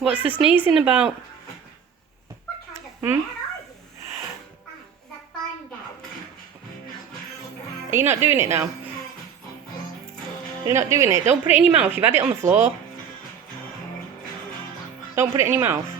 What's the sneezing about? Are you not doing it now? You're not doing it. Don't put it in your mouth. You've had it on the floor. Don't put it in your mouth.